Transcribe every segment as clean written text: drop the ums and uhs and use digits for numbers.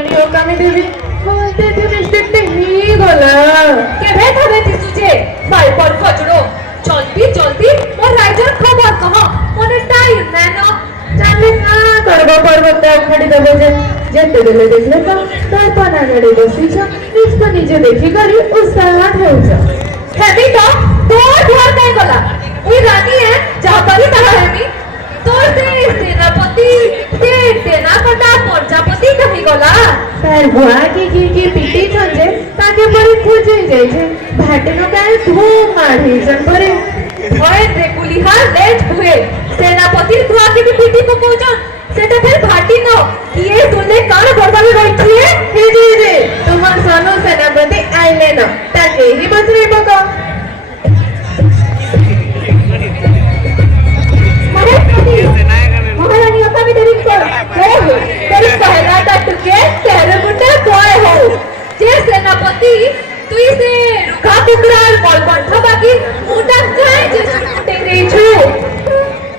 महारानी ओकामी देवी बोलते थे मिस्टेक ही गला केबे थबे थी तुझे बाई पर खचड़ो चलती चलती और राइजर खबर कह मोने टाइम नैनो चालीस ना करबो पर्वत उखाड़ी देबो जे जेते देले देखले तो दर्पण आगड़े बसी छ निज को निजे देखि करी उत्साह होउछ हेबी तो तोर घर नहीं गला ओई रानी है जहां पर कहा है मी तोर से सेनापति से सेना कटा प्रजापति कहीं गला तार बुआ की पीटी छजे ताके परी खोजे जाय छे भाटेनो काय धूम मारी जन परे ओए रेकुलिहा लेट हुए सेनापति बुआ के भी पीटी को पहुंचन सेटा फिर भाटी न किए सुनले कान बरबाले रही है हे रे तुमर सानो सेनापति आइले न ताके ही बसरे बका महारानी ओकामी देवी कर हो तेरी पहला टटके तेरे मुंडे कोए हो जे सेनापति तुई से रुखा टुकड़ार बलबंधा बाकी मुंडा जाए जे तेरे छु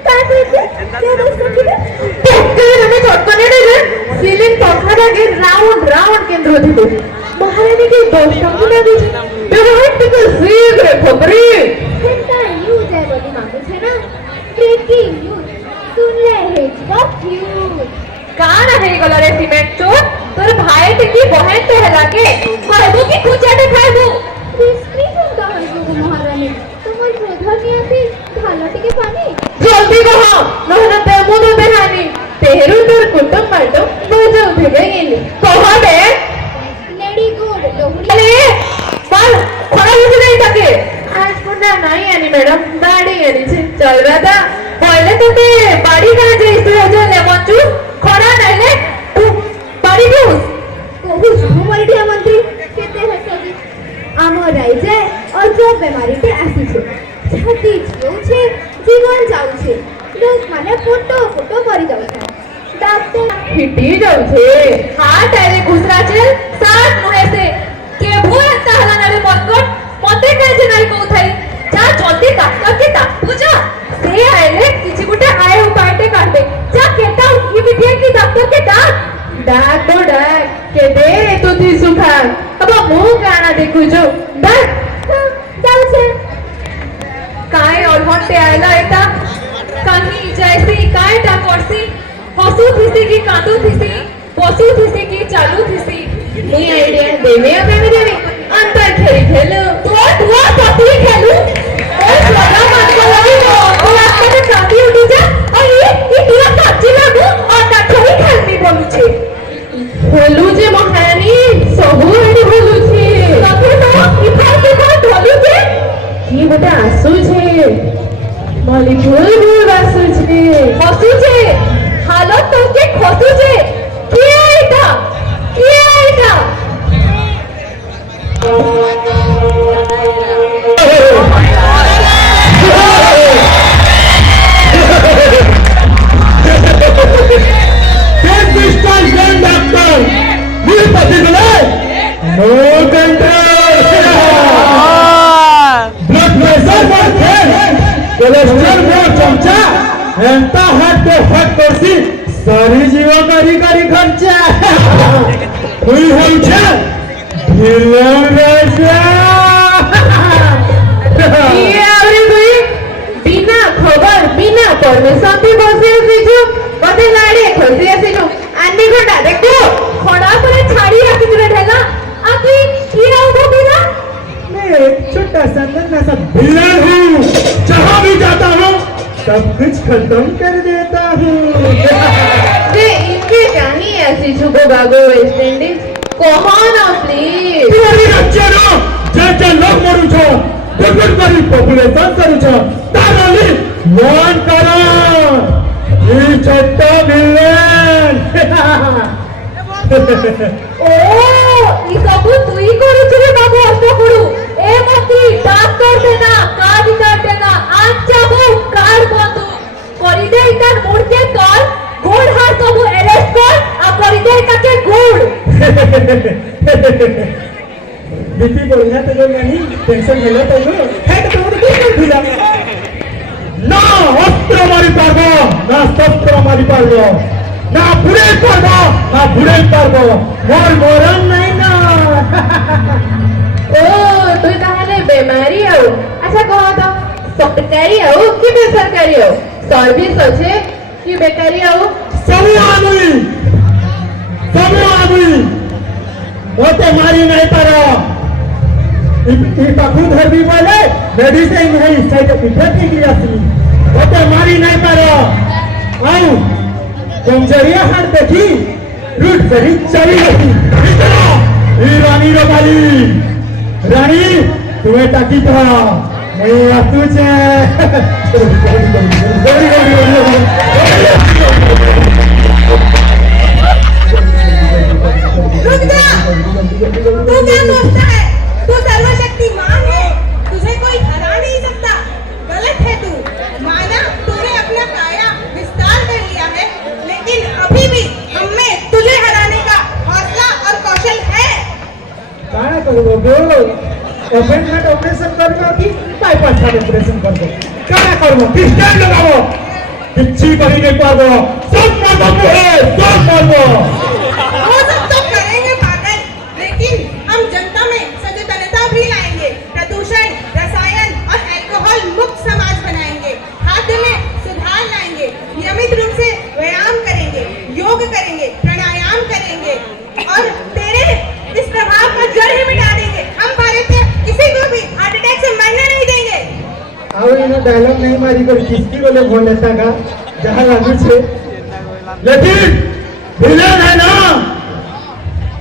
ताके क्या दोस्त की टक्के हमें चटकने रे सीलिंग पंखा बाकी राउंड केंद्र दिबो महारानी के दोस्तों की ना बीच व्यवहार टिकल शीघ्र खबरी चिंता न्यूज है बोली मांगू छे ना ब्रेकिंग न्यूज सुन ले हेजकॉक न्यूज कान है गला रे सीमेंट चोर तोर भाई टिकी बहन ते हला के कहबो की खुचाटे खाइबो रिस्की तुम कहां गो महारानी तुमर क्रोध नियति ढाला टिके पानी जल्दी कहो नहले ते मुदो बेहानी तेहरू तोर कुटुंब बाटो बजो भेगे गेली कहो बे लेडी गुड लोहड़ी अरे बाल खड़ा हो नहीं तके आज मुंडा नहीं आनी मैडम दाढ़ी आनी छे चल रहा था पहले तो ते बाड़ी का जे इस हो ले मंजू खड़ा नहीं ले तू बाड़ी दियो कहू सुनो मरिया मंत्री केते हसबी आम राइजे अजब बेमारी ते आसी छे छाती छियो छे जीवन जाऊ छे लोग माने फोटो मरी जाऊ छे डॉक्टर फिटी जाऊ छे हाथ आले घुसरा छे साथ मुहे से के भूल ताहला नारे मरकट मते कहे नहीं को थाई जा जल्दी डॉक्टर के दापू जा से आले किछि गुटे आए उपायटे काटे जा केटा ई बिटिया की डॉक्टर के डाक तो डाक के दे तो थी सुखा अब मुंह गाना देखू जो डाक जाऊ छे काय और हटे आयला एटा कहीं जैसी काय टा करसी हसू थिसी की कांदू थिसी बसू थिसी की चालू थिसी नी आइडिया देवे देवे अंतर खेलो तो पति खेलू ओ सदा मन को लगी वो रास्ते में काटी उठी जा और ये पूरा काची लागू और काठी खेलनी बोलू छे होलू जे महारानी सबु एडी होलू छे तबे तो इफाल के बाद ढोलू छे की बटा आसू छे माली भूल आसू छे हसू छे हालत तो के खसू छे के आइटा सारी जीवा करी खर्चा हुई होई छे ढिलन राजा ये आवरी कोई बिना खबर बिना परमिशन भी बसे सीजो बते गाड़ी खोलती ऐसे जो अन्नी घंटा देखो खड़ा करे छाड़ी रखी रे ढेला अभी ये आउट बिना मैं एक छोटा सा नन्हा सा विलन हूँ जहाँ भी जाता हूँ सब कुछ खत्म कर देता हूँ जे इनके कहानी ऐसी छुपो बागो वेस्ट इंडीज कौन हो प्लीज तुम्हारी बच्चे नो जे लोग मरू छो गुड करी पॉपुलेशन करू छो तारली वन करो ये छोटा विलन ओ ई सब तुई करू छे बाबू अष्ट करू ए मंत्री डाक कर देना कार्ड कर देना आज जाबो कार्ड बंद करी दे इतार मुड़ के कर गोड़ हाथ सब अरेस्ट कर आ करी दे काके गोड़ बीपी बढ़िया तो नहीं टेंशन हेलो तो हेड तो बिल्कुल ढीला ना अस्त्र मारी पारबो ना शस्त्र मारी पारबो ना बुड़े पारबो ना बुड़े पारबो मोर मोरन नहीं ना ओ तुई ताहले बेमारी आउ अच्छा कह तो सरकारी आउ कि बेसरकारी आउ सर्विस अच्छे कि बेकारी आउ सब आदमी मते मारी नहीं पारो पाखु धरबी बोले मेडिसिन नहीं साइड इफेक्ट की आसी मते मारी नहीं पारो आउ कमजोरिया हाथ देखी रूट सरी चली गई रानी रबाली रानी तुम्हें टाकी था मैं आतु छे रुक जा तू क्या सोचता है तू सर्वशक्तिमान है तुझे कोई हरा नहीं सकता गलत है तू माना तूने अपना काया विस्तार कर लिया है लेकिन अभी भी हमें तुझे हराने का हौसला और कौशल है काय करबो गो अपॉइंटमेंट ऑपरेशन करबो कि बाईपास ऑपरेशन करबो काय करबो कि स्टैंड लगाबो किछि करी नहीं पाबो सब मारबो है सब मारबो वो सब तो करेंगे पागल लेकिन हम जनता में सचेतनता भी लाएंगे प्रदूषण रसायन और अल्कोहल मुक्त समाज बनाएंगे खाद्य में सुधार लाएंगे नियमित रूप से व्यायाम करेंगे योग करेंगे प्राणायाम करेंगे और तेरे इस प्रभाव का जड़ ही मिटा देंगे हम भारत में किसी को भी हार्ट अटैक से मरने नहीं देंगे आउ इनो डायलॉग नहीं मारी कर किसकी बोले बोल लेता का जहां लागू छे लेकिन विलेन है ना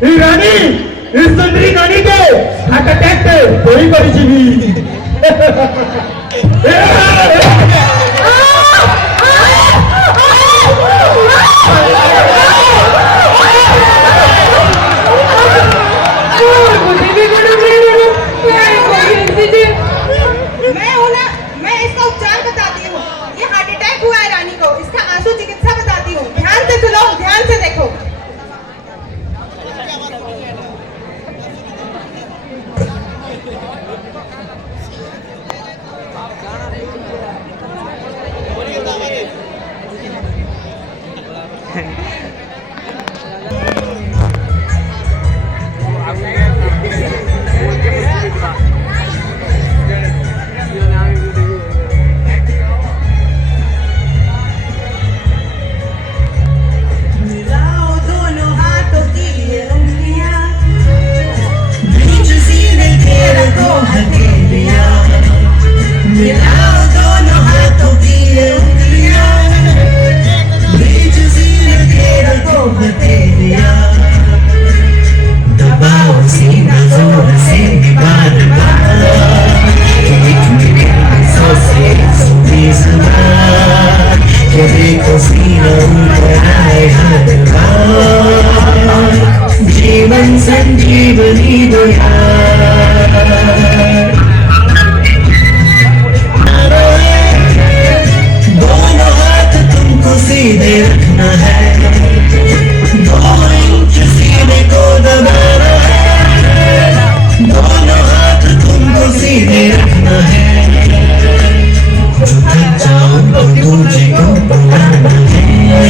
ई रानी ई सुंदरी रानी के हार्ट अटैक पे कोई करी जीवी मैं इसका उपचार बताती हूँ ये हार्ट अटैक हुआ है रानी को इसका आंसू चिकित्सा बताती हूँ ध्यान से सुनो ध्यान से देखो मिलाओ दोनों हाथों की ये उंगलियां बीच सीने के रखो हथेलियां मिलाओ दोनों हाथों की ये उंगलियां बीच सीने के रखो हथेलियां दबाओ सीना जोर से बार बार एक मिनट सोचे सुनी सवार के देखो सीना ऊपर आए हर बार जीवन संजीवनी दो यार दोनों हाथ तुमको सीधे रखना है 2 इंच सीने को दबाना है दोनों हाथ तुमको सीधे रखना है जो थक जाओ तो दूजे को बुलाना है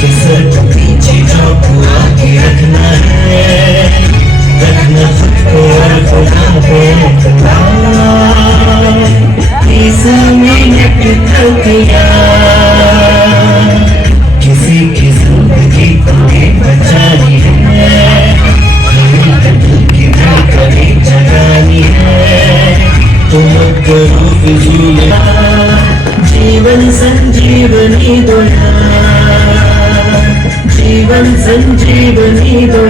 कि सर को पीछे झोंको आके रखना है रखना खुद को और खुदा पे एतबार 30 मिनट तक यार किसी की जिंदगी तुम्हें बचानी है की धड़कने जगानी है तुम करो फिजूल जीवन संजीवनी दो यार जीवन संजीवनी दो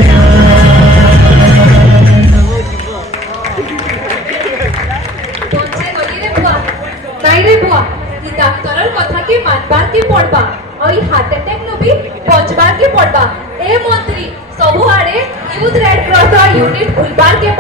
नहीं रे बुआ ये डाक्तरर कथा के मानबार के पड़बा और ये हार्ट अटैक नु भी बचबार के पड़बा ए मंत्री सबु आड़े यूथ रेड क्रॉस यूनिट खुलबार के